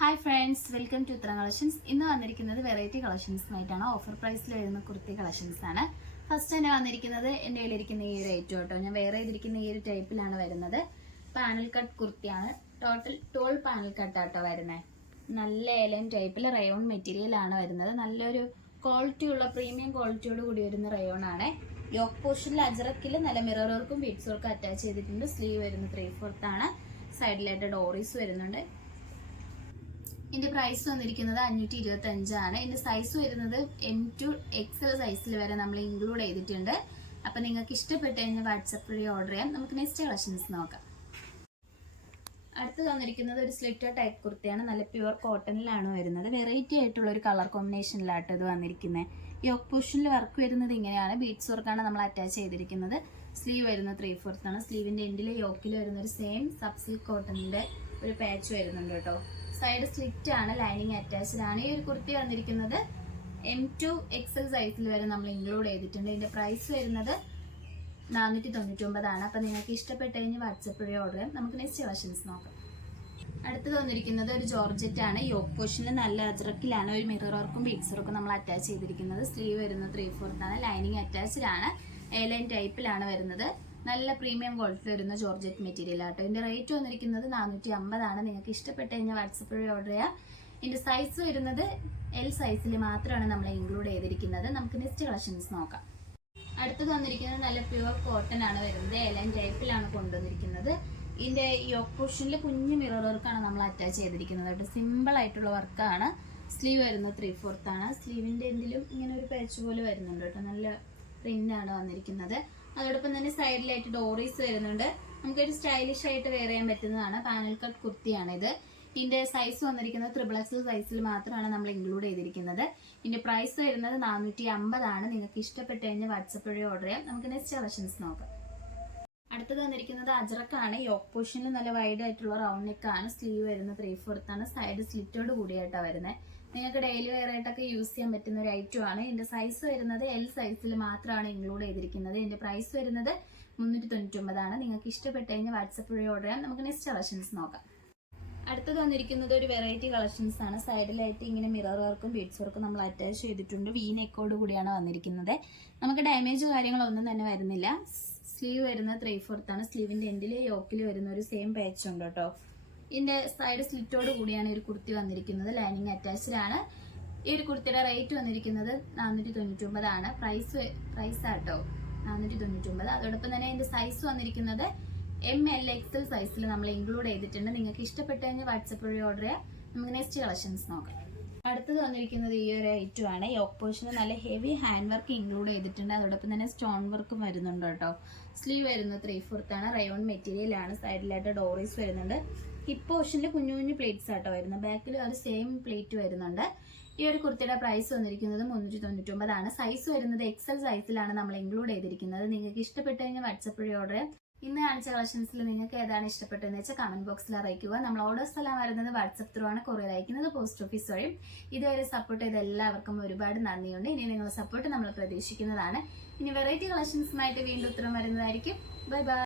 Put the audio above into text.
Hi friends, welcome to ഉത്തരം collections. ഇന്ന് വന്നിരിക്കുന്നത് വെറൈറ്റി കളക്ഷൻസുമായിട്ടാണ്. ഓഫർ പ്രൈസിൽ വരുന്ന കുർത്തി കളക്ഷൻസ് ആണ്. ഫസ്റ്റ് തന്നെ വന്നിരിക്കുന്നത് എൻ്റെ കയ്യിലിരിക്കുന്ന ഈ ഒരു ഐറ്റം കേട്ടോ. ഞാൻ വേറെ ചെയ്തിരിക്കുന്ന ഈ ഒരു ടൈപ്പിലാണ് വരുന്നത്. പാനൽ കട്ട് കുർത്തിയാണ്. ടോട്ടൽ 12 പാനൽ കട്ടാട്ടോ വരുന്നത്. നല്ല ഏലം ടൈപ്പിൽ റയോൺ മെറ്റീരിയൽ ആണ് വരുന്നത്. നല്ലൊരു ക്വാളിറ്റി ഉള്ള പ്രീമിയം ക്വാളിറ്റിയോട് കൂടി വരുന്ന റയോൺ ആണ്. യോക്ക് പോർഷനിൽ അജറക്കിൽ നല്ല മിറർ വർക്കും ബീഡ്സ് വർക്കും അറ്റാച്ച് ചെയ്തിട്ടുണ്ട്. സ്ലീവ് വരുന്ന 3/4 ആണ്. സൈഡിലായിട്ട് ഡോറീസ് വരുന്നുണ്ട്. ഇതിന്റെ പ്രൈസ് വന്നിരിക്കുന്നത് 525 ആണ്. ഇതിന്റെ സൈസ് വരുന്നത് M to XL സൈസിൽ വരെ നമ്മൾ ഇൻക്ലൂഡ് ചെയ്തിട്ടുണ്ട്. അപ്പൊ നിങ്ങൾക്ക് ഇഷ്ടപ്പെട്ട് കഴിഞ്ഞാൽ വാട്സാപ്പ് വഴി ഓർഡർ ചെയ്യാം. നമുക്ക് നെക്സ്റ്റ് കളക്ഷൻസ് നോക്കാം. അടുത്ത് തന്നിരിക്കുന്നത് ഒരു സ്ലിറ്റർ ടൈപ്പ് കുർത്തിയാണ്. നല്ല പ്യുവർ കോട്ടണിലാണ് വരുന്നത്. വെറൈറ്റി ആയിട്ടുള്ള ഒരു കളർ കോമ്പിനേഷനിലാട്ടോ ഇത് വന്നിരിക്കുന്നത്. യോക്ക് പോർഷനിൽ വർക്ക് വരുന്നത് ഇങ്ങനെയാണ്. ബീഡ്സ് വർക്കാണ് നമ്മൾ അറ്റാച്ച് ചെയ്തിരിക്കുന്നത്. സ്ലീവ് വരുന്നത് 3/4 ആണ്. സ്ലീവിന്റെ എൻഡിൽ യോക്കിൽ വരുന്ന ഒരു സെയിം സബ് സിൽക്ക് കോട്ടണിന്റെ ഒരു പാച്ച് വരുന്നുണ്ട് കേട്ടോ. സൈഡ് സ്ലിറ്റ് ആണ്, ലൈനിങ് അറ്റാച്ച്ഡ് ആണ്. ഈ ഒരു കുർത്തി വന്നിരിക്കുന്നത് M to XL സൈസിൽ വരെ നമ്മൾ ഇൻക്ലൂഡ് ചെയ്തിട്ടുണ്ട്. ഇതിന്റെ പ്രൈസ് വരുന്നത് 499 ആണ്. അപ്പൊ നിങ്ങൾക്ക് ഇഷ്ടപ്പെട്ട് കഴിഞ്ഞ് വാട്സാപ്പ് വഴി ഓർഡർ ചെയ്യാം. നമുക്ക് നെക്സ്റ്റ് കളക്ഷൻസ് നോക്കാം. അടുത്ത് വന്നിരിക്കുന്നത് ഒരു ജോർജറ്റ് ആണ്. യോക്ക് പോർഷനിൽ നല്ല അജ്രക്കിലാണ് ഒരു മിറർ വർക്കും ബീഡ്സ് വർക്കും നമ്മൾ അറ്റാച്ച് ചെയ്തിരിക്കുന്നത്. സ്ലീവ് വരുന്നത് 3/4 ആണ്. ലൈനിങ് അറ്റാച്ച്ഡ് ആണ്. എയർലൈൻ ടൈപ്പിലാണ് വരുന്നത്. നല്ല പ്രീമിയം ക്വാളിറ്റി വരുന്ന ജോർജറ്റ് മെറ്റീരിയൽ ആട്ടോ. ഇതിന്റെ റേറ്റ് വന്നിരിക്കുന്നത് 450 ആണ്. നിങ്ങൾക്ക് ഇഷ്ടപ്പെട്ട് കഴിഞ്ഞാൽ വാട്സാപ്പ് വഴി ഓർഡർ ചെയ്യാം. ഇതിന്റെ സൈസ് വരുന്നത് L സൈസിൽ മാത്രമാണ് നമ്മൾ ഇൻക്ലൂഡ് ചെയ്തിരിക്കുന്നത്. നമുക്ക് നെക്സ്റ്റ് കളക്ഷൻസ് നോക്കാം. അടുത്തത് വന്നിരിക്കുന്നത് നല്ല പ്യുവർ കോട്ടൺ ആണ് വരുന്നത്. എയർലൈൻ ടൈപ്പിലാണ് കൊണ്ടുവന്നിരിക്കുന്നത്. ഇതിന്റെ യോക്ക് പോർഷനിൽ കുഞ്ഞു മിറർ വർക്കാണ് നമ്മൾ അറ്റാച്ച് ചെയ്തിരിക്കുന്നത് കേട്ടോ. സിമ്പിൾ ആയിട്ടുള്ള വർക്കാണ്. സ്ലീവ് വരുന്നത് 3/4 ആണ്. സ്ലീവിന്റെ എന്തിലും ഇങ്ങനെ ഒരു പാച്ച് പോലെ വരുന്നുണ്ട് കേട്ടോ. നല്ല പ്രിന്റ് ആണ് വന്നിരിക്കുന്നത്. അതോടൊപ്പം തന്നെ സൈഡിലായിട്ട് ഡോറീസ് വരുന്നുണ്ട്. നമുക്കൊരു സ്റ്റൈലിഷ് ആയിട്ട് വെയർ ചെയ്യാൻ പറ്റുന്നതാണ്. പാനൽ കട്ട് കുർത്തിയാണ് ഇത്. ഇതിന്റെ സൈസ് വന്നിരിക്കുന്നത് XXL സൈസിൽ മാത്രമാണ് നമ്മൾ ഇൻക്ലൂഡ് ചെയ്തിരിക്കുന്നത്. ഇതിന്റെ പ്രൈസ് വരുന്നത് 450 ആണ്. നിങ്ങൾക്ക് ഇഷ്ടപ്പെട്ട് കഴിഞ്ഞാൽ വാട്സാപ്പ് വഴി ഓർഡർ ചെയ്യാം. നമുക്ക് നെക്സ്റ്റ് കളക്ഷൻസ് നോക്കാം. അടുത്തത് വന്നിരിക്കുന്നത് അജറക്കാണ്. യോക്ക് പോർഷനിൽ നല്ല വൈഡ് ആയിട്ടുള്ള റൗണ്ട് നെക്ക് ആണ്. സ്ലീവ് വരുന്നത് 3/4 ആണ്. സൈഡ് സ്ലിറ്റോട് കൂടിയായിട്ടാണ് വരുന്നത്. നിങ്ങൾക്ക് ഡെയിലി വെയർ ആയിട്ടൊക്കെ യൂസ് ചെയ്യാൻ പറ്റുന്ന ഒരു ഐറ്റം ആണ്. ഇതിന്റെ സൈസ് വരുന്നത് L സൈസിൽ മാത്രമാണ് ഇൻക്ലൂഡ് ചെയ്തിരിക്കുന്നത്. ഇതിന്റെ പ്രൈസ് വരുന്നത് 399 ആണ്. നിങ്ങൾക്ക് ഇഷ്ടപ്പെട്ട് കഴിഞ്ഞാൽ വാട്സാപ്പ് വഴി ഓർഡർ ചെയ്യാം. നമുക്ക് നെക്സ്റ്റ് കളക്ഷൻസ് നോക്കാം. അടുത്തത് വന്നിരിക്കുന്നത് ഒരു വെറൈറ്റി കളക്ഷൻസ് ആണ്. സൈഡിലായിട്ട് ഇങ്ങനെ മിറർ വർക്കും ബീഡ്സ് വർക്കും നമ്മൾ അറ്റാച്ച് ചെയ്തിട്ടുണ്ട്. വി നെക്കോട് കൂടിയാണ് വന്നിരിക്കുന്നത്. നമുക്ക് ഡാമേജ് കാര്യങ്ങളൊന്നും തന്നെ വരുന്നില്ല. സ്ലീവ് വരുന്നത് 3/4 ആണ്. സ്ലീവിന്റെ എൻഡിൽ യോക്കിൽ വരുന്ന ഒരു സെയിം പാച്ച് ഉണ്ട് കേട്ടോ. ഇതിന്റെ സൈഡ് സ്ലിറ്റോട് കൂടിയാണ് ഈ ഒരു കുർത്തി വന്നിരിക്കുന്നത്. ലൈനിങ് അറ്റാച്ച്ഡ് ആണ്. ഈ ഒരു കുർത്തിയുടെ റേറ്റ് വന്നിരിക്കുന്നത് 499 ആണ്. പ്രൈസ് ആട്ടോ 499. അതോടൊപ്പം തന്നെ ഇതിന്റെ സൈസ് വന്നിരിക്കുന്നത് MLXL സൈസിൽ നമ്മൾ ഇൻക്ലൂഡ് ചെയ്തിട്ടുണ്ട്. നിങ്ങൾക്ക് ഇഷ്ടപ്പെട്ട് കഴിഞ്ഞാൽ വാട്സാപ്പ് വഴി ഓർഡർ ചെയ്യാം. നമുക്ക് നെക്സ്റ്റ് കളക്ഷൻസ് നോക്കാം. അടുത്തത് വന്നിരിക്കുന്നത് ഈ ഒരു ഐറ്റം ആണ്. യോക്ക് പോർഷനിൽ നല്ല ഹെവി ഹാൻഡ് വർക്ക് ഇൻക്ലൂഡ് ചെയ്തിട്ടുണ്ട്. അതോടൊപ്പം തന്നെ സ്റ്റോൺ വർക്കും വരുന്നുണ്ട് കേട്ടോ. സ്ലീവ് വരുന്നത് 3/4 ആണ്. റയോൺ മെറ്റീരിയൽ ആണ്. സൈഡിലായിട്ട് ഡോറീസ് വരുന്നുണ്ട്. ഹിപ്പ് പോർഷനിൽ കുഞ്ഞു കുഞ്ഞു പ്ലേറ്റ്സ് ആട്ടോ വരുന്നത്. ബാക്കിൽ ഒരു സെയിം പ്ലേറ്റ് വരുന്നുണ്ട്. ഈ ഒരു കുർത്തിയുടെ പ്രൈസ് വന്നിരിക്കുന്നത് 399 ആണ്. സൈസ് വരുന്നത് XL സൈസിലാണ് നമ്മൾ ഇൻക്ലൂഡ് ചെയ്തിരിക്കുന്നത്. നിങ്ങൾക്ക് ഇഷ്ടപ്പെട്ട് കഴിഞ്ഞാൽ വാട്സാപ്പ് വഴി ഓർഡർ ചെയ്യാം. ഇന്ന് കാണിച്ച കളക്ഷൻസിൽ നിങ്ങൾക്ക് ഏതാണ് ഇഷ്ടപ്പെട്ടതെന്ന് വെച്ചാൽ കമന്റ് ബോക്സിൽ അറിയിക്കുക. നമ്മൾ ഓർഡേഴ്സ് എല്ലാം വരുന്നത് വാട്സാപ്പ് ത്രൂ ആണ്. കൊറിയർ അയക്കുന്നത് പോസ്റ്റ് ഓഫീസ് വഴിയും. ഇതുവരെ സപ്പോർട്ട് ചെയ്ത എല്ലാവർക്കും ഒരുപാട് നന്ദിയുണ്ട്. ഇനി നിങ്ങളുടെ സപ്പോർട്ട് നമ്മൾ പ്രതീക്ഷിക്കുന്നതാണ്. ഇനി വെറൈറ്റി കളക്ഷൻസുമായിട്ട് വീണ്ടും ഉത്തരം വരുന്നതായിരിക്കും. Bye bye.